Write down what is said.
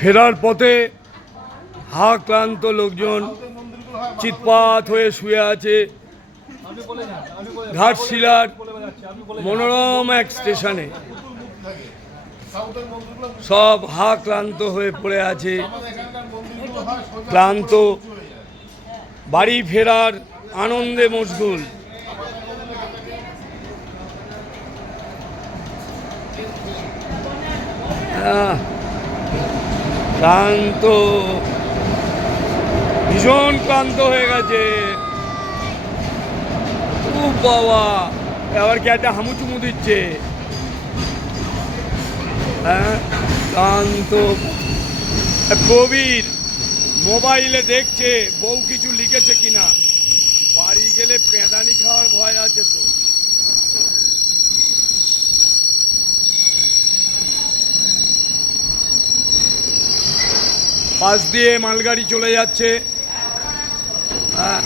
ফেরার পথে হাক্লান্ত লোকজন চিৎপাত হয়ে শুয়ে আছে ঘাটশিলার মনোরম এক স্টেশনে। সব হাক্লান্ত হয়ে পড়ে আছে, ক্লান্ত, বাড়ি ফেরার আনন্দে মশগুল। ক্লান্ত, ভীষণ ক্লান্ত হয়ে গেছে। ও বাবা, আবার কি একটা হামুচুমু দিচ্ছে। হ্যাঁ, ক্লান্ত। কবির মোবাইলে দেখছে বউ কিছু লিখেছে কিনা, বাড়ি গেলে পেঁদানি খাওয়ার ভয় আছে তো। পাশ দিয়ে মালগাড়ি চলে যাচ্ছে। হ্যাঁ,